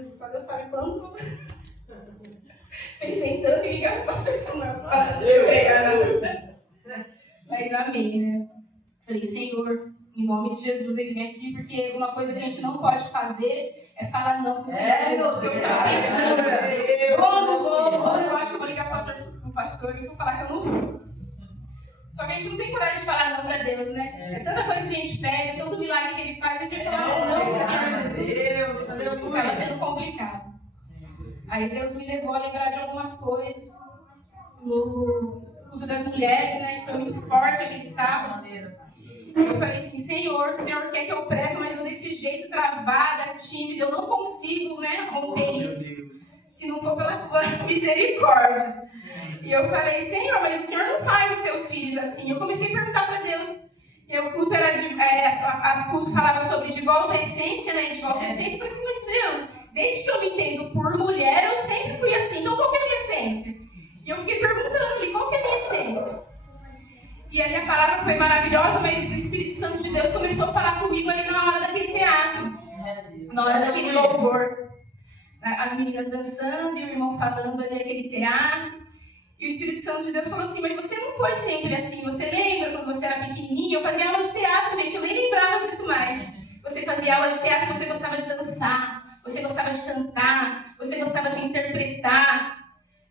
Jesus, só Deus sabe quanto. Pensei tanto em ligar para o pastor Samuel para pregar, mas amém, né? Falei, Senhor, em nome de Jesus, eles vêm aqui, porque uma coisa que a gente não pode fazer é falar não para o Senhor Jesus, porque eu ficava pensando, não vou, eu acho que eu vou ligar para o pastor e vou falar que eu não vou. Só que a gente não tem coragem de falar não para Deus, né? É tanta coisa que a gente pede, é tanto milagre que Ele faz, que a gente vai falar não para o Senhor Jesus. Estava sendo complicado. Aí Deus me levou a lembrar de algumas coisas no culto das mulheres, né? Que foi muito forte aquele sábado. Aí eu falei assim, Senhor, o Senhor quer que eu pregue, mas eu desse jeito travada, tímida, eu não consigo, né, romper isso, se não for pela tua misericórdia. E eu falei, Senhor, mas o Senhor não faz os seus filhos assim. Eu comecei a perguntar para Deus. E o culto era a culto falava sobre de volta à essência, né? De volta à essência. Eu falei assim, mas Deus, desde que eu me entendo por mulher, eu sempre fui assim. Então qual que é a minha essência? E eu fiquei perguntando ali, qual que é a minha essência? E ali a palavra foi maravilhosa, mas o Espírito Santo de Deus começou a falar comigo ali na hora daquele teatro, na hora daquele louvor. As meninas dançando e o irmão falando ali naquele teatro. E o Espírito Santo de Deus falou assim, mas você não foi sempre assim. Você lembra quando você era pequenininha? Eu fazia aula de teatro, gente, eu nem lembrava disso mais. Você fazia aula de teatro, você gostava de dançar, você gostava de cantar, você gostava de interpretar.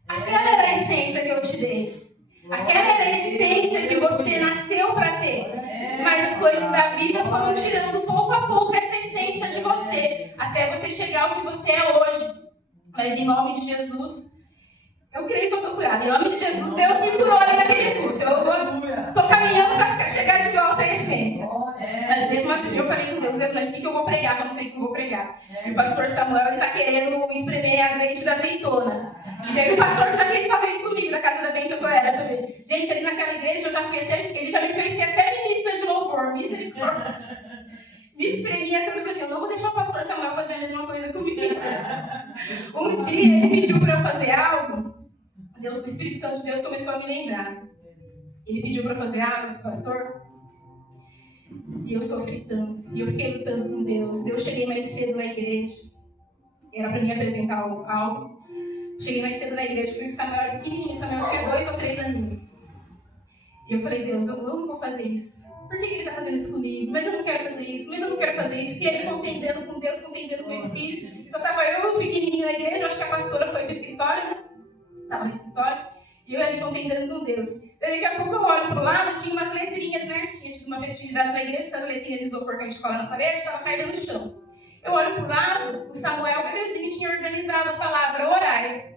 Aquela era a essência que eu te dei. Aquela era a essência que você nasceu para ter. Mas as coisas da vida foram tirando pouco a pouco essa essência de você, até você chegar ao que você é hoje. Mas em nome de Jesus, eu creio que eu estou curada. Em nome de Jesus, Deus me curou ali naquele culto. Eu estou caminhando para chegar de volta à essência. Mas mesmo assim, eu falei com Deus, mas o que eu vou pregar? Que eu não sei o que eu vou pregar. E o pastor Samuel está querendo espremer azeite da azeitona. E teve um pastor que já quis fazer isso comigo, na casa da bênção que eu era também. Gente, ali naquela igreja, eu já fui ele já me fez ser até ministra de louvor. Misericórdia. Me espremia tanto, eu falei assim, eu não vou deixar o pastor Samuel fazer a mesma coisa comigo. Um dia, ele pediu para eu fazer algo. O Espírito Santo de Deus começou a me lembrar. Ele pediu para fazer algo, esse pastor. E eu sofri tanto. E eu fiquei lutando com Deus. Eu cheguei mais cedo na igreja. Era para me apresentar algo. Cheguei mais cedo na igreja. Fui com o Samuel, era pequenininho. Samuel tinha 2 ou 3 aninhos. E eu falei, Deus, eu não vou fazer isso. Por que ele está fazendo isso comigo? Mas eu não quero fazer isso. Mas eu não quero fazer isso. E ele contendendo com Deus, contendendo com o Espírito. Só estava eu pequenininho na igreja. Acho que a pastora foi para o escritório, né? Estava no escritório. E eu ali contendendo com Deus. Daí, daqui a pouco eu olho para o lado, tinha umas letrinhas, né? Tinha tido uma festividade na igreja, essas letrinhas de isopor que a gente cola na parede, estava caída no chão. Eu olho para o lado, o Samuel, bebezinho, tinha organizado a palavra orai.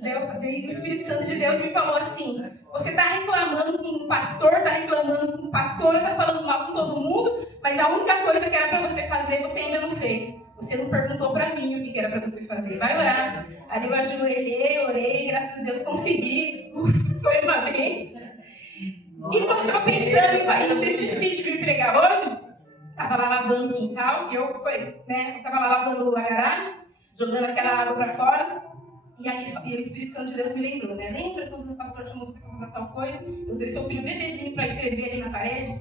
Daí o Espírito Santo de Deus me falou assim, você está reclamando com um pastor, está reclamando com pastora, está falando mal com todo mundo, mas a única coisa que era para você fazer, você ainda não fez. Você não perguntou para mim o que era para você fazer. Vai orar. Ali eu ajoelhei, orei, graças a Deus consegui. Foi uma bênção. E quando eu estava pensando em desistir de vir pregar hoje, estava lá lavando o quintal, eu estava lá lavando a garagem, jogando aquela água para fora. E aí o Espírito Santo de Deus me lembrou, né? Lembra quando o pastor chamou você para fazer tal coisa? Eu usei seu filho bebezinho para escrever ali na parede?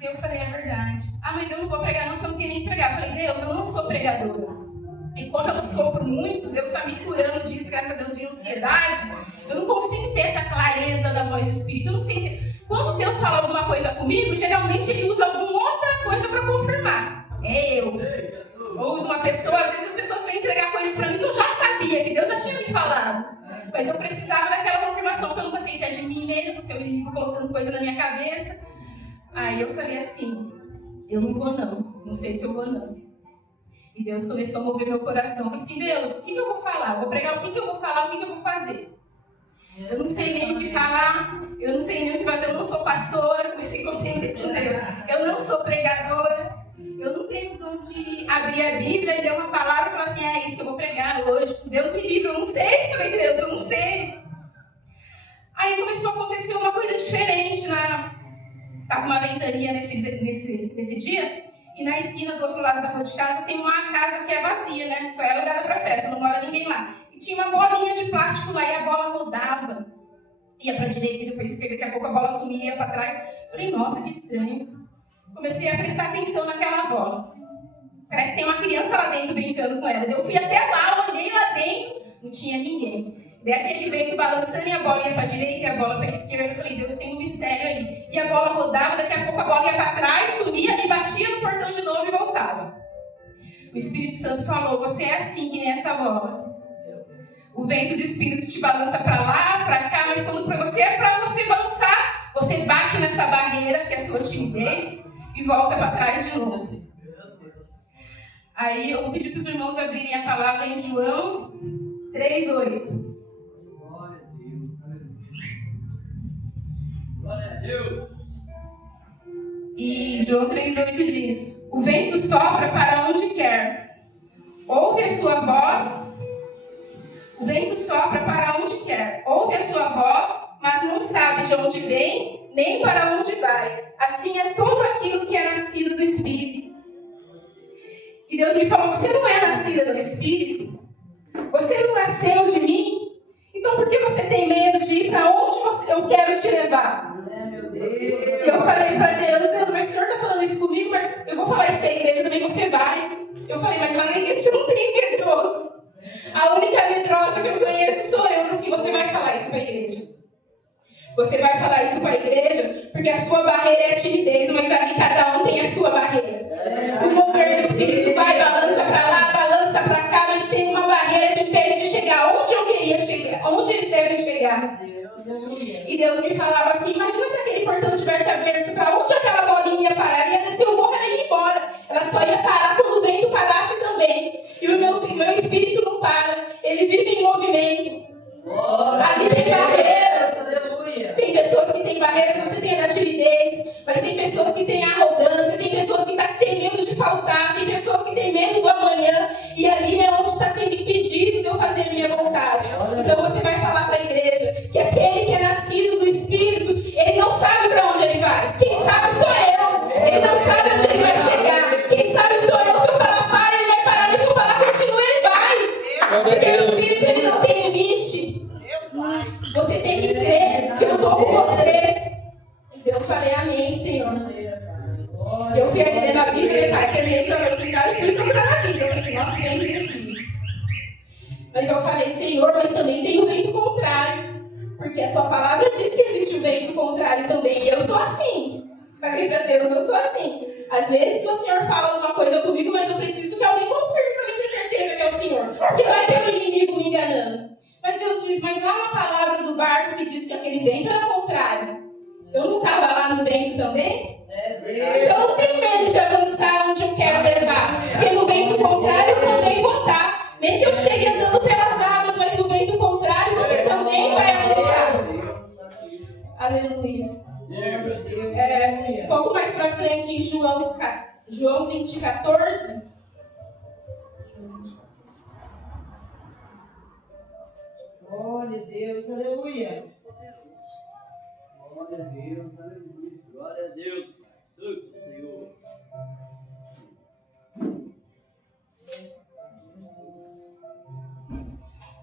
E eu falei, é verdade. Ah, mas eu não vou pregar não, porque eu não sei nem pregar. Eu falei, Deus, eu não sou pregadora. E como eu sofro muito, Deus está me curando disso, graças a Deus, de ansiedade. Eu não consigo ter essa clareza da voz do Espírito. Eu não sei se... Quando Deus fala alguma coisa comigo, geralmente Ele usa alguma outra coisa para confirmar. É eu. Ou usa uma pessoa, às vezes as pessoas vêm entregar coisas para mim que eu já sabia, que Deus já tinha me falado. Mas eu precisava daquela confirmação, porque eu nunca sei se é de mim mesmo, se eu vivo colocando coisa na minha cabeça. Aí eu falei assim, eu não vou não sei se eu vou não. E Deus começou a mover meu coração. Eu falei assim, Deus, o que eu vou falar? Eu vou pregar o que eu vou falar, o que eu vou fazer? Eu não sei nem o que falar, eu não sei nem o que fazer, eu não sou pastora, comecei a entender com Deus. Eu não sou pregadora, eu não tenho dom de abrir a Bíblia e ler uma palavra e falar assim, é isso que eu vou pregar hoje. Deus me livre, eu não sei. Eu falei, Deus, eu não sei. Aí começou a acontecer uma coisa diferente. Tava uma ventania nesse dia, e na esquina do outro lado da rua de casa tem uma casa que é vazia, né? Só é alugada para festa, não mora ninguém lá. E tinha uma bolinha de plástico lá e a bola rodava. Ia para a direita e para a esquerda, daqui a pouco a bola sumia, ia para trás. Falei, nossa, que estranho. Comecei a prestar atenção naquela bola. Parece que tem uma criança lá dentro brincando com ela. Eu fui até lá, olhei lá dentro, não tinha ninguém. Daí aquele vento balançando e a bola ia para a direita e a bola para a esquerda. Eu falei, Deus, tem um mistério ali. E a bola rodava, daqui a pouco a bola ia para trás, sumia e batia no portão de novo e voltava. O Espírito Santo falou, você é assim que nem essa bola. O vento do Espírito te balança para lá, para cá, mas quando é para você avançar, você bate nessa barreira, que é a sua timidez, e volta para trás de novo. Aí eu vou pedir para os irmãos abrirem a palavra em João 3:8. Glória a Deus. E João 3:8 diz, o vento sopra para onde quer, ouve a sua voz. O vento sopra para onde quer, ouve a sua voz, mas não sabe de onde vem, nem para onde vai. Assim é todo aquilo que é nascido do Espírito. E Deus me falou, você não é nascida do Espírito? Você não nasceu de mim? Então por que você tem medo de ir para onde eu quero te levar? E eu falei para Deus, mas o Senhor está falando isso comigo, mas eu vou falar isso para a igreja também, você vai. Eu falei, mas lá na igreja não tem medroso. A única medrosa que eu conheço sou eu. Assim, você vai falar isso para a igreja. Você vai falar isso para a igreja, porque a sua barreira é a timidez, mas ali cada um tem a sua barreira. O mover do Espírito vai, balança para lá, balança para cá, mas tem uma barreira que impede de chegar onde eu queria chegar, onde eles devem chegar. E Deus me falava assim, imagina se aquele portão tivesse aberto, para onde aquela bolinha ia parar? Ela ia descer o morro, ela ia embora. Ela só ia parar quando o vento parasse também. E o meu espírito não para, ele vive em movimento. Ali tem barreiras. Tem pessoas que têm barreiras, você tem a timidez, mas tem pessoas que têm arrogância, tem pessoas que têm medo de faltar, tem pessoas que têm medo do amanhã, e ali é onde está sendo impedido de eu fazer a minha vontade. Então você vai falar para a igreja que aquele que é nascido do Espírito, ele não sabe para onde ele vai. Quem sabe sou eu. Ele não sabe onde ele vai chegar. Quem sabe sou eu. Se eu falar para, ele vai parar, mas se eu falar continua, ele vai. Porque o Espírito, ele não tem limite. Você tem que crer que eu estou com você. Então eu falei, amém, Senhor. Eu fui ali lendo a Bíblia, pai, terminei de aplicar e fui procurar na Bíblia. Eu falei assim, nossa, vento do Espírito. Mas eu falei, Senhor, mas também tem o vento contrário. Porque a tua palavra diz que existe o vento contrário também. E eu sou assim. Falei para Deus, eu sou assim. Às vezes o Senhor fala uma coisa comigo, mas eu preciso que alguém confirme para mim ter certeza que é o Senhor. Porque vai ter um inimigo me enganando. Mas Deus diz, mas lá na palavra do barco que diz que aquele vento era contrário. Eu não estava lá no vento também? Eu não tenho medo de avançar onde eu quero levar. Porque no vento contrário eu também vou estar. Nem que eu chegue andando pelas águas, mas no vento contrário você também vai avançar. Aleluia. Um pouco mais para frente em João 20:14. Glória a Deus, aleluia. Glória a Deus, aleluia. Glória a Deus, Senhor.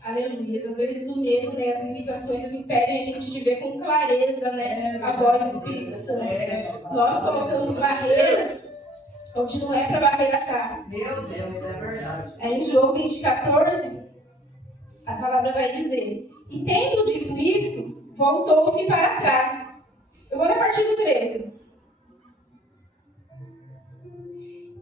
Aleluia. Às vezes o medo, né, as limitações impedem a gente de ver com clareza, né, a voz do Espírito Santo. Nós colocamos barreiras onde não é para barreira estar. Meu Deus, é verdade. Em João 20:14, a palavra vai dizer, e tendo dito isto, voltou-se para trás. Eu vou ler a partir do 13.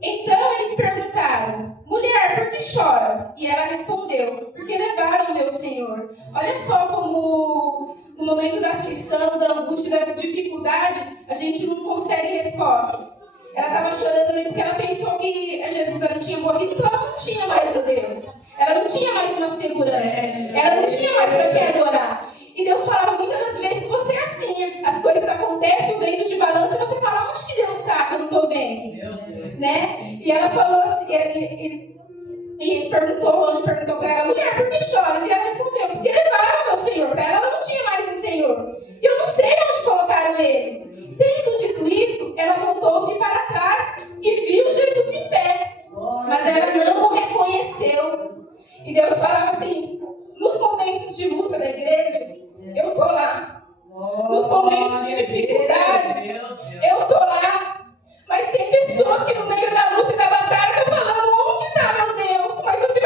Então eles perguntaram, mulher, por que choras? E ela respondeu, porque levaram o meu Senhor. Olha só como no momento da aflição, da angústia, da dificuldade, a gente não consegue respostas. Ela estava chorando ali porque ela pensou que Jesus ali tinha morrido, então ela não tinha mais o Deus. Ela não tinha mais uma segurança. Ela não tinha mais para quem adorar. E Deus falava muitas das vezes, você é assim, as coisas acontecem, o vento de balança, e você fala, onde que Deus está que eu não estou vendo? Né? E ela falou assim, ele perguntou, o anjo perguntou para ela, mulher, por que choras? E ela respondeu, porque levaram meu Senhor para ela, ela não tinha mais o Senhor. E eu não sei onde colocaram ele. Tendo dito isso, ela voltou-se para trás e viu Jesus em pé. Mas ela não o reconheceu. E Deus falava assim, nos momentos de luta da igreja, eu estou lá. Nos momentos de dificuldade, eu estou lá. Mas tem pessoas que no meio da luta e da batalha estão falando, onde está meu Deus? Mas você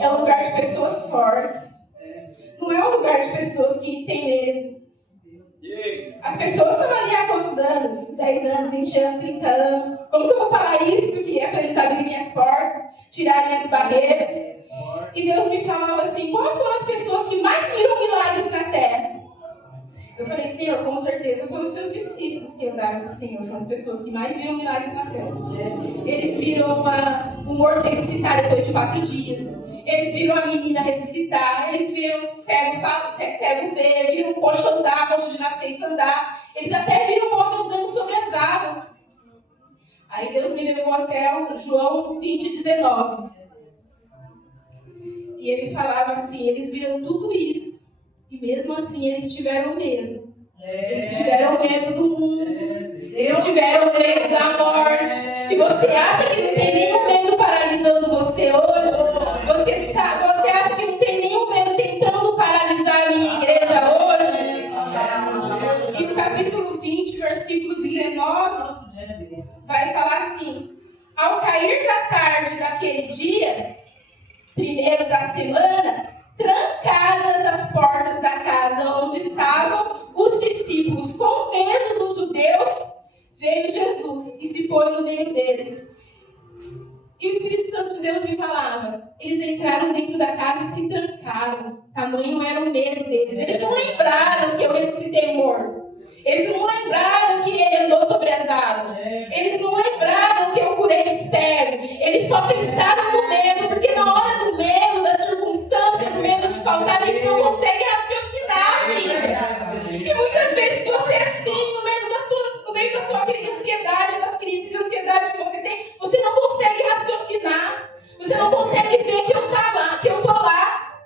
É um lugar de pessoas fortes. Não é um lugar de pessoas que têm medo. As pessoas estão ali há quantos anos? 10 anos, 20 anos, 30 anos. Como que eu vou falar isso? Que é para eles abrirem as portas, tirarem as barreiras. E Deus me falava assim, quais foram as pessoas que mais viram milagres na terra? Eu falei, Senhor, com certeza foram os seus discípulos que andaram com o Senhor. Foram as pessoas que mais viram milagres na terra. Eles viram o morto ressuscitar depois de 4 dias. Eles viram a menina ressuscitar. Eles viram o cego ver. Viram o coxo andar, coxo de nascença andar. Eles até viram o homem andando sobre as águas. Aí Deus me levou até o João 20:19. E ele falava assim, eles viram tudo isso. E mesmo assim eles tiveram medo. Eles tiveram medo do mundo. Eles tiveram medo da morte. E você acha que não tem nenhum medo paralisando você hoje? Você acha que não tem nenhum medo tentando paralisar a minha igreja hoje? E no capítulo 20, versículo 19, vai falar assim: ao cair da tarde daquele dia, primeiro da semana, trancadas as portas da casa onde estavam os discípulos, com medo dos judeus, veio Jesus e se pôs no meio deles. E o Espírito Santo de Deus me falava, eles entraram dentro da casa e se trancaram. Tamanho era o medo deles. Eles não lembraram que eu ressuscitei morto. Eles não lembraram que ele andou sobre as águas. Eles não lembraram que eu curei o cego. Eles só pensaram no medo, porque na hora do medo, da circunstância, do medo de faltar, a gente não consegue raciocinar, filha. E muitas vezes você é assim, no meio da sua ansiedade, das crises de ansiedade que você tem, você não consegue raciocinar. Você não consegue ver que eu tô lá.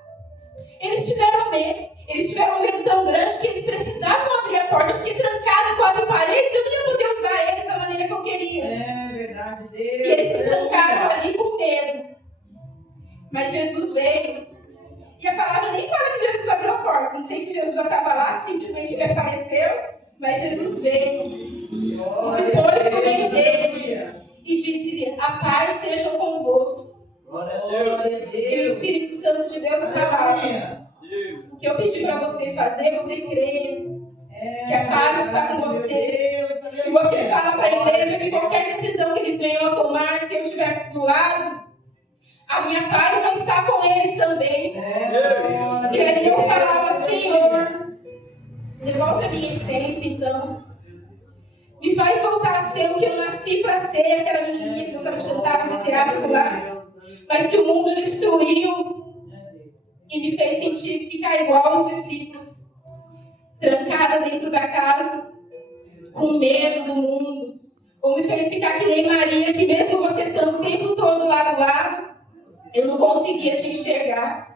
Eles tiveram medo. Eles tiveram um medo tão grande que eles precisavam abrir a porta, porque trancada em 4 paredes, eu não ia poder usar eles da maneira que eu queria. É verdade, Deus. E eles se trancaram ali com medo. Mas Jesus veio. E a palavra nem fala que Jesus abriu a porta. Não sei se Jesus já estava lá, simplesmente ele apareceu. Mas Jesus veio. E se pôs no meio deles. E disse-lhe, a paz seja convosco. Glória a Deus. E o Espírito Santo de Deus falava. O que eu pedi para você fazer, você creia. Que a paz está com você. E você fala para a igreja que qualquer decisão que eles venham a tomar, se eu estiver do lado, a minha paz vai estar com eles também. E aí eu falava, Senhor, devolve a minha essência então. Me faz voltar a ser o que eu nasci para ser, aquela menininha que gostava de cantar, fazer teatro lá. Mas que o mundo destruiu. E me fez sentir ficar igual aos discípulos, trancada dentro da casa, com medo do mundo. Ou me fez ficar que nem Maria, que mesmo você estando o tempo todo lá do lado, eu não conseguia te enxergar.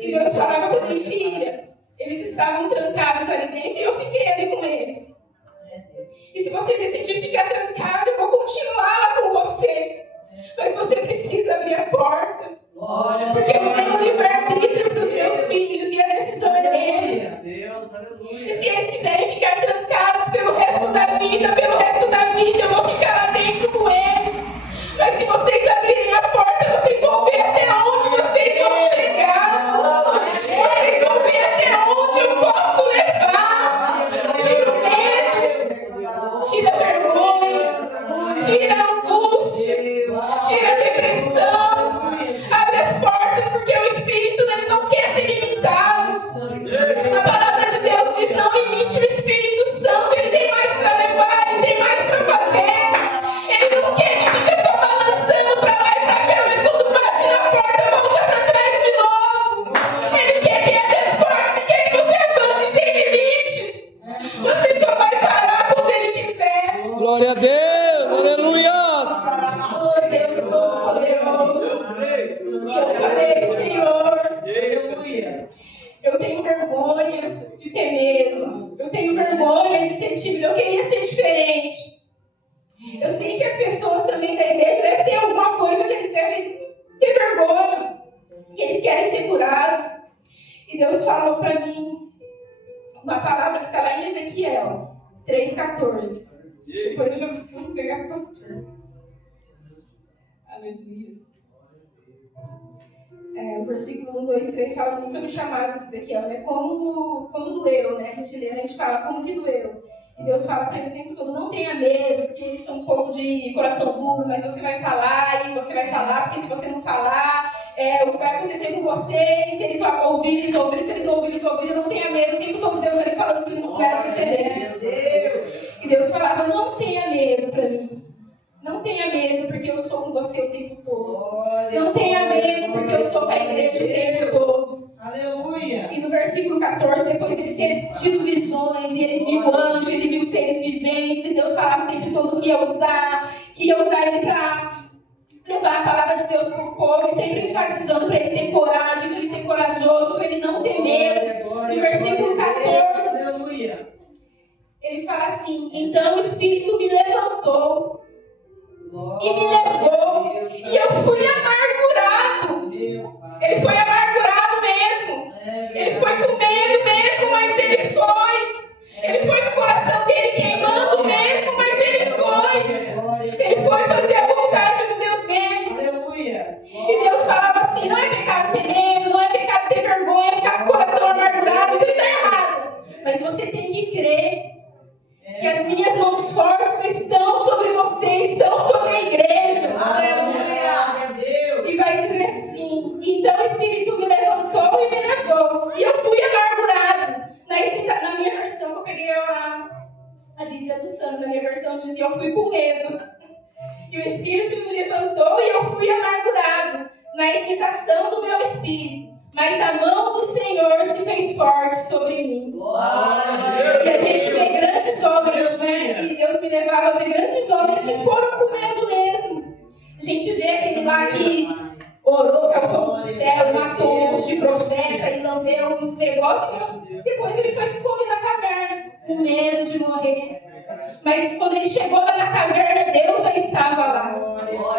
E Deus falava para mim, filha, eles estavam trancados ali dentro e eu fiquei ali com eles. E se você decidir ficar trancado, eu vou continuar lá com você. Mas você precisa abrir a porta. Porque eu tenho livre-arbítrio para os meus filhos e a decisão é deles. E se eles quiserem ficar trancados pelo resto da vida, eu vou ficar lá dentro com eles. Mas se vocês abrirem a porta, vocês vão ver até onde vocês vão chegar. Vocês vão ver até onde eu posso levar. Tira o medo, tira a vergonha, tira a angústia, tira a depressão. Abre as portas, porque o Espírito ele não quer ser limitado. A palavra de Deus diz, não limite o Espírito Santo. Ele tem mais para levar, ele tem mais para fazer. Ele não quer que fique só balançando para lá e para cá, mas quando bate na porta, volta para trás de novo. Ele quer que abra as portas e quer que você avance sem limites. Você só vai parar quando ele quiser. Glória a Deus, aleluia. Oh, Deus Todo-Poderoso. E eu falei, Senhor, eu tenho vergonha de ter medo. Eu tenho vergonha de ser tímida. Eu queria ser diferente. Eu sei que as pessoas também da igreja devem ter alguma coisa que eles devem ter vergonha. Que eles querem ser curados. E Deus falou para mim uma palavra que está lá em Ezequiel 3,14. Depois eu já vou pegar para o pastor. Aleluia. versículo 1, 2 e 3 fala muito sobre o chamado de Ezequiel, né? Como doeu, né? A gente fala como que doeu. E Deus fala para ele o tempo todo, não tenha medo, porque eles são um povo de coração duro, mas você vai falar, e você vai falar, porque se você não falar, o que vai acontecer com vocês, se eles ouvirem, eles ouvirem, se eles não ouvirem, eles ouvirem, não tenha medo. O tempo todo Deus ali falando que ele não vai entender. E Deus falava, não tenha medo para mim. Não tenha medo, porque eu estou com você o tempo todo. Não tenha medo, porque eu estou com a igreja o tempo todo. Aleluia. E no versículo 14, depois ele ter tido visões, e ele viu anjos, ele viu seres viventes, e Deus falava o tempo todo que ia usar ele para levar a palavra de Deus para o povo, e sempre enfatizando para ele ter coragem, para ele ser corajoso, para ele não ter medo. No versículo 14, aleluia, ele fala assim, então o Espírito me levantou e me levou, e eu fui amargurado. Ele foi amargurado mesmo. Ele foi com medo mesmo, mas ele foi. Ele foi com o coração dele queimando mesmo, mas ele foi. Ele foi fazer a vontade do Deus dele. E Deus falava assim, não é pecado ter medo, não é pecado ter vergonha, ficar com o coração amargurado, isso está errado. Mas você tem que crer que as minhas mãos fortes estão sobre você, estão sobre a igreja. Aleluia. E vai dizer assim, então o Espírito me levantou e me levou. E eu fui amargurado. Na minha versão, eu peguei a Bíblia do Santo, na minha versão dizia, eu fui com medo. E o Espírito me levantou e eu fui amargurado, na excitação do meu espírito. Mas a mão do Senhor se fez forte sobre mim. E a gente vê grandes homens, né? E Deus me levava a ver grandes homens que foram com medo mesmo. A gente vê aquele lá que orou para o fogo do céu, matou uns de profeta e lambeu uns negócios. Depois ele foi se esconder na caverna, com medo de morrer. Mas quando ele chegou lá na caverna, Deus já estava lá.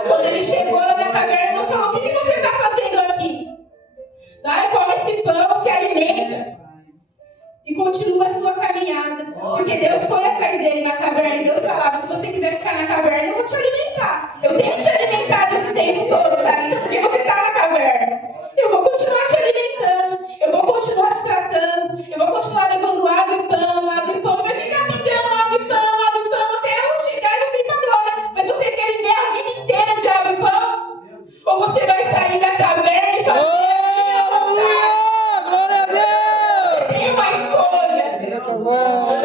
Quando ele chegou lá na caverna, Deus falou, o que você está fazendo aqui? Vai, come esse pão, se alimenta. E continua a sua caminhada. Porque Deus foi atrás dele na caverna. E Deus falava, se você quiser ficar na caverna, eu vou te alimentar. Eu tenho te alimentado esse tempo todo, tá? Porque você está na caverna. Eu vou continuar te alimentando. Eu vou continuar te tratando. Eu vou continuar levando água e pão. Água e pão. Vai ficar me dando água e pão até eu chegar e você ir para a glória. Mas você quer viver a vida inteira de água e pão? Ou você vai sair da caverna e fazer...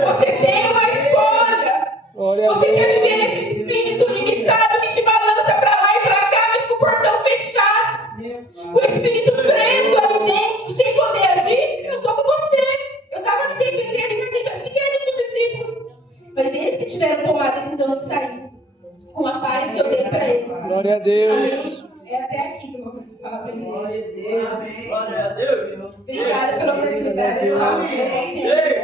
Você tem uma escolha. Você quer viver nesse espírito limitado que te balança para lá e para cá, mas com o portão fechado, com o espírito preso ali dentro, sem poder agir? Eu estou com você. Eu estava ali dentro, fiquei ali com os discípulos. Mas eles que tiveram que tomar a decisão de sair, com a paz que eu dei para eles. Glória a Deus. É até aqui que eu vou falar para eles. Glória a Deus. Obrigada pela oportunidade de falar.